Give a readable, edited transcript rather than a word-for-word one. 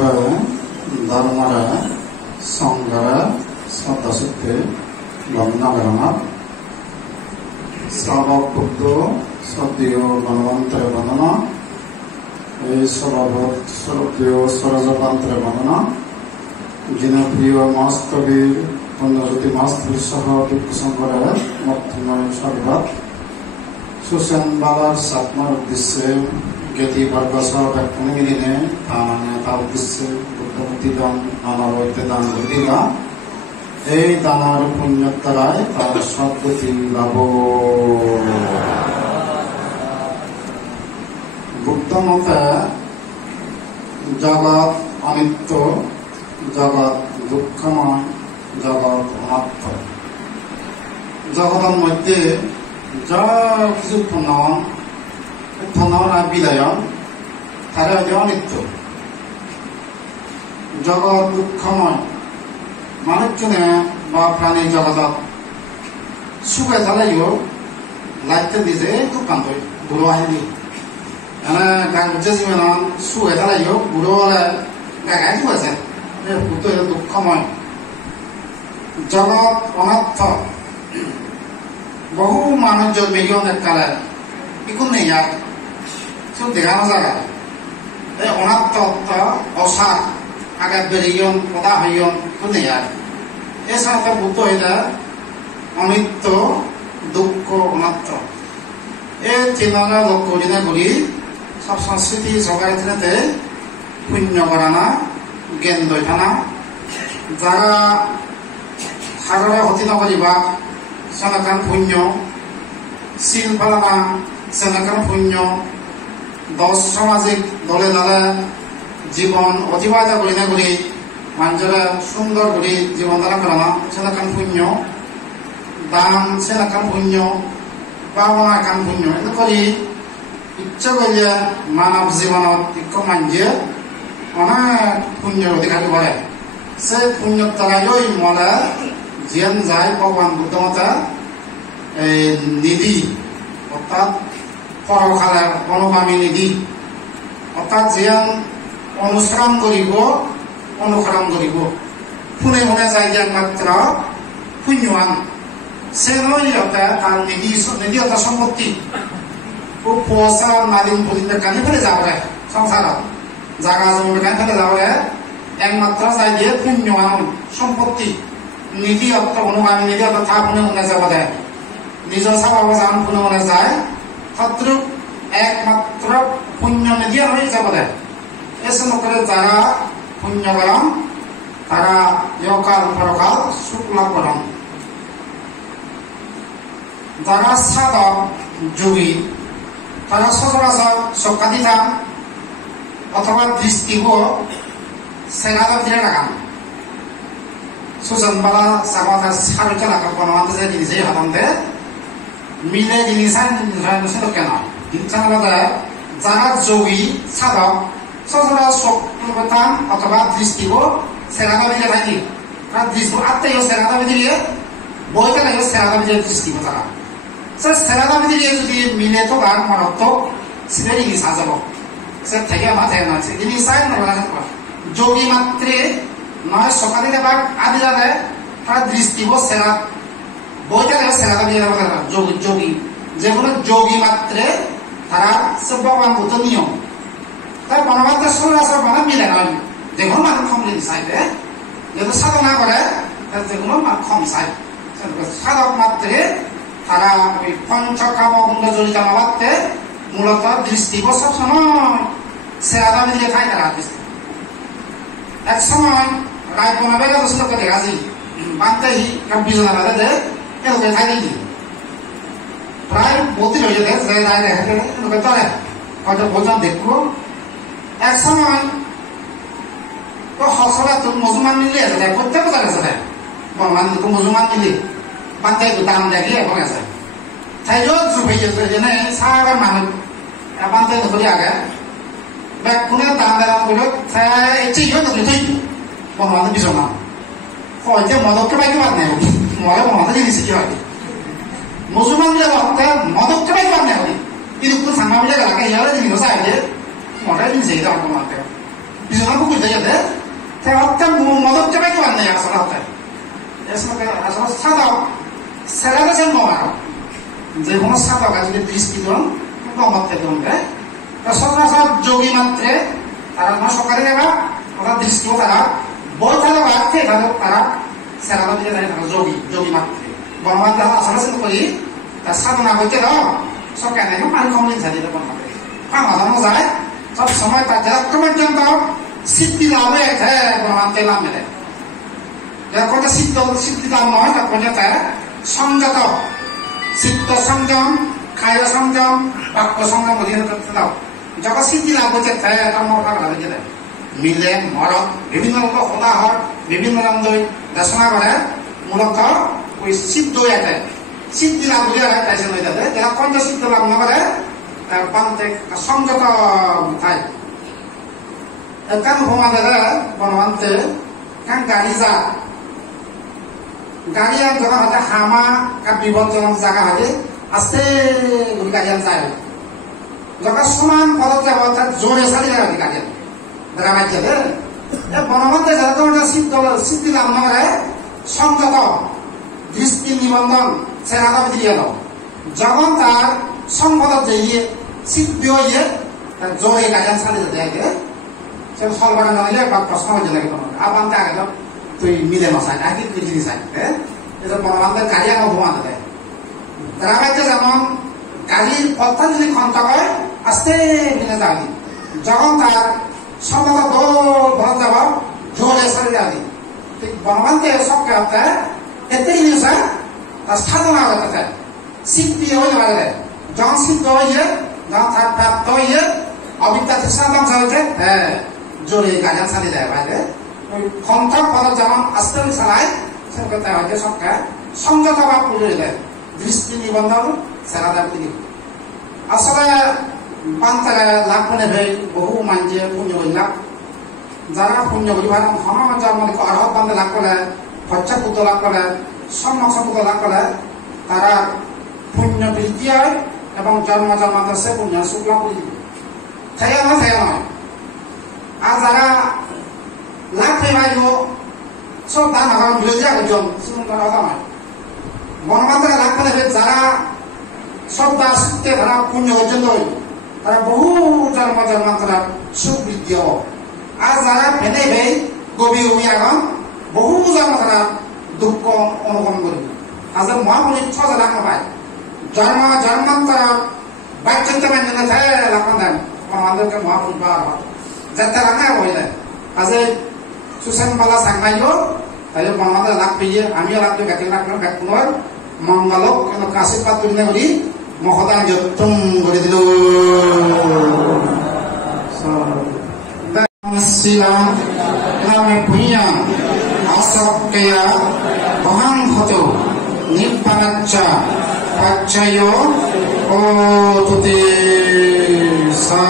부처의 धर्मरे संघरे श्रद्धाशक्ति लग्नकरणा श्रावक बुद्ध सद्य गणवंतर वंदना श्रद्धेय स्वरजपंत्र वंदना जिनप्रिय मास्तवीर पुण्यज्योति मास्तवीर सह टिप्पू संघरे मध्यमय स्वागत सुसेन बालक सातमार उद्देश्य জ্ঞাতি বর্গসহ ব্যাখ্যানে মিলিনে তার উদ্দেশ্যে বুদ্ধমূর্তি দান নানাবৈদ্য দান করিলা এই দানার পুণ্যের দ্বারায় তার সদ্গতি লাভ। বুদ্ধমতে জগৎ অনিত্য, জগৎ দুঃখময়, জগৎ অনাত্ম। জগতের মধ্যে যা কিছু উত্থান বিদায় তারা হচ্ছে অনিত্য। জগৎ দুঃখময়, মানুষজনে বা প্রাণী জগতত সুখে চালাইও লাইতে দিছে দুঃখান্ত বুড়ো আহিলি এনে গান বুঝে জীবন সুখে চালাইও বুড়ো হলে গাই আছে দুঃখময়। জগৎ অনার্থ, বহু মানুষ জন্মেগিয়ে অনেক কালে ইকুন নেই আর দেখানো জায়গা এই অনাত্ম অসার আগে বেরিয়ন কথা হইয়ন নেই আর এছাড়া বুদ্ধ হইলে অনিত্য, দুঃখ, অনাত্ম এই তিনটা লোক করিনা করি সব সংস্কৃতি সবাই থেকে পুণ্য করানা জ্ঞান দই থানা যারা সাগরে হতি নকরিবা সেনাকান পুণ্য, শিল ফালানা সেনাকান পুণ্য, দশ সামাজিক দলে দলে জীবন অতিবাহিত করি না করি মানুষের সুন্দর করে জীবন ধারা করানো সেনাকান পুণ্য, দান সেনাকান পুণ্য, পাওনা কান পুণ্য এনে করি ইচ্ছা করলে মানব জীবনত ইক মানুষে অনেক পুণ্য অধিকারী করে। সে পুণ্যর দ্বারাই মনে জিয়ান যায় ভগবান বুদ্ধমতা এই নিধি অর্থাৎ পরকালের অনুগামী নিধি অর্থাৎ জিয়ান অনুসরণ করিব অনুসরণ করিব শুনে শুনে যায় যে মাত্র পুণ্যৱান সে নয় তার নিধি অর্থাৎ সম্পত্তি ও পয়সা মালিন পুলিন কানি ফেলে যাবে সংসারত জাগা জমি কানি ফেলে যাবে একমাত্র যায় যে পুণ্যৱান সম্পত্তি নিধি অর্থ অনুগামী নিধি অর্থাৎ তা শুনে শুনে যাব দেয় নিজের স্বভাব যান শুনে শুনে যায় শত্রুক একমাত্র পুণ্য নিধি হয়ে যাব দেয়। এসে করে যারা পুণ্য করেন তারা ইহকাল পরকাল সুখ লাভ করেন। যারা সাধক যোগী তারা সচরাচর সকাদি থান অথবা দৃষ্টিব সেনাদা ফিরে রাখান সুজনবালা সাবাদ সারুকে রাখা বনমানতে যে জিনিস হাতন্তে মিলে জিনিস কেন যারা যোগী সাধক সচরাচর থান অথবা দৃষ্টিব সেনাদা ফিরে থাকি তারা দৃষ্টি আত্মাইও সেনাদা ফিরিয়ে বইতে লাগে সেনাদা ফিরে দৃষ্টিব তারা সেনাদা ফিরিয়ে যদি মিলে তো গান মরত সেটা জিনিস যাব সে থেকে আমার থাকে না জিনিস চাই না যোগী মাত্রে নয় সকালে বা আদি যাবে তারা দৃষ্টি সেরা বইটা সেরাটা দিয়ে যোগী যোগী যে কোনো যোগী মাত্রে তারা সে ভগবান বুদ্ধ নিয়ম তার বনমাত্র সরাসর মানে মিলে নয় যে কোনো মানুষ কম জিনিস চাইবে যেহেতু সাধনা করে যে কোনো কম চাই সাধক মাত্রে তারা ওই পঞ্চকাম গুণ জড়িত নবাতে মূলত দৃষ্টি সবসময় সেরাটা দিয়ে খাই তারা দৃষ্টি। এক সময় রায় বনাবে লোককে দেখাছি বানতেই বিজনা বাজাতে এলোকে খাই দেখি প্রায় বলতে হয়ে যেতে যে রায় দেখাতে লোকে চলে হয়তো ভোজন দেখবো। এক সময় তো হসরা মুসলমান মিলে আছে প্রত্যেক কথা গেছে বলমান মুসলমান মিলে বানতে দাম দেখি এখন আছে তাই জুপে গেছে যেনে সারা মানুষ বানতে ধরে আগে ব্যাগ কোনে দাম দেওয়া করে এটি তুই বনমাতে বিজনা হয়তো মদককে পাইকে বাদ নেই মরে বনমাতে জিনিস কি হয় মুসলমান মিলে মদককে পাইকে বাদ নেই কিন্তু সাংমা মিলে গেলাকে ইয়ারে জিনিস আছে মরে জিনিস এটা বনমাতে বিজনা খুব 돼야 돼. 어떤 모독자가 좋았네, 약속 어때? 그래서 사도, 세라가 제일 먹어요. 이제 কোনো সাদা গাছ যদি বৃষ্টি দিন মতে দিবে সকাল যোগীমাত্রে তারা না সকালে যাবা ওরা দৃষ্টিও তারা বই থাকা বাড়তে তারা সেরাদা দিকে যায় যোগীমাত্রে বনমাত্রে আসামাসিন করি তার সাধনা হইতে দাও সকালে পানি কমলিন ঝাড়িয়ে বনমাত্রে কামানো যায় সব সময় তার যারা পর্যন্ত সিদ্ধি লাভ হয়ে গেছে বনমাত্রে লাভ মেলে যারা কত সিদ্ধি লাভ নয় তার পর্যন্ত সংযত চিত্ত সংযম কায় সংযম বাক্য সংযম অধীন করতে দাও যখন সিদ্ধি লাভ হচ্ছে তাই একটা মরকা লাগে দেয় মিলে মরক বিভিন্ন লোক হলা হর বিভিন্ন রঙ দেশনা করে মূলত ওই সিদ্ধ আছে সিদ্ধি লাভ হয়ে যায় তাই হয়ে যাবে যারা কঞ্চ সিদ্ধ লাভ না করে তার পান্তে সংযত থাকে কান ভমাদের বনমান্তে কান গাড়ি যা গাড়িয়ান যখন হচ্ছে হামা কার বিপজ্জনক জায়গা হচ্ছে আস্তে গাড়িয়ান যায় যখন সমান পদত যাব তার জোরে চালি যায় গাড়িয়ান গ্রামায় যাবে বনমধ্যে যারা সিদ্ধি লাভ নগরে সংযত দৃষ্টি নিবন্ধন সেরাদা দিয়ে দাও যখন তার সংপদ দিয়ে সিদ্ধ হয়ে তার জোরে গাড়িয়ান চালি যেতে সে সলবারে নইলে বা প্রশ্ন হয়ে লাগে আবার আগে তুই মিলে মশাই একই জিনিস আছে এটা বনবান্ধব গাড়ি আমার ঘুমাতে দেয় গ্রামাইতে যেমন গাড়ির পথটা যদি ক্ষন্ত হয় আস্তে মিলে যাবি যখন তার সমতা দৌড় ভর যাব জোরে সরে যাবি ঠিক বনবান্ধব সব করতে এতে জিনিস তার সাধনা হতে সিদ্ধি হয়ে যাবে যখন সিদ্ধ হয়ে যখন তার প্রাপ্ত হয়ে অবিদ্যা তৃষ্ণা ধ্বংস হয়েছে হ্যাঁ জোরে গাড়ি চালিয়ে দেয় বাইরে ক্ষমতার পদক যেমন আস্তে চালায় সেরকম হয়তো সবকে সংযত বা পুজো দেয় দৃষ্টি নিবন্ধন সেরাদা তিনি আসলে পান্তারা লাভ মনে ভেই বহু মানছে পুণ্য করি লাভ যারা পুণ্য করি ভাই সমাজের মধ্যে অর্হত বান্ধে লাভ করে খরচা পুত লাভ করে সম্মুখ লাভ করে তারা পুণ্য বৃদ্ধি হয় এবং জন্ম জন্মান্তর সে পুণ্য সুখ লাভ করি থাকে নয় আর যারা লাভ পেয়ে সব দান আমার বিরোধী একজন বনমাত্রা লাভ পেলে যারা সব দাসে তারা পুণ্য অর্জন হইল তারা বহু জন্ম জন্মান্তরা সুখ বৃদ্ধি হব আর যারা ভেনে ভেই গভীর উমি আগন বহু জন্ম তারা দুঃখ অনুগমন করবে আজ মহাপুরী ছয় লাখ পায় জন্ম জন্মান্তর বাচ্চা মানে না থাকে লাভ দেন আমাদেরকে মহাপুরী পাওয়া যাতে রাখা হয়ে যায় আজ সুসেন বালা সাংমাইলো তাই বনমাত্রা লাভ পেয়ে আমিও লাভ পেয়ে গাছে লাভ গাছ পুনর মঙ্গলক আশীর্বাদ তুলনা করি মহদান যত্তম করে দিল নামে পুণ্য আসক্তয়া বহাং হত নিব্বানাচ্চা পাচ্ছয় ও তুতে সা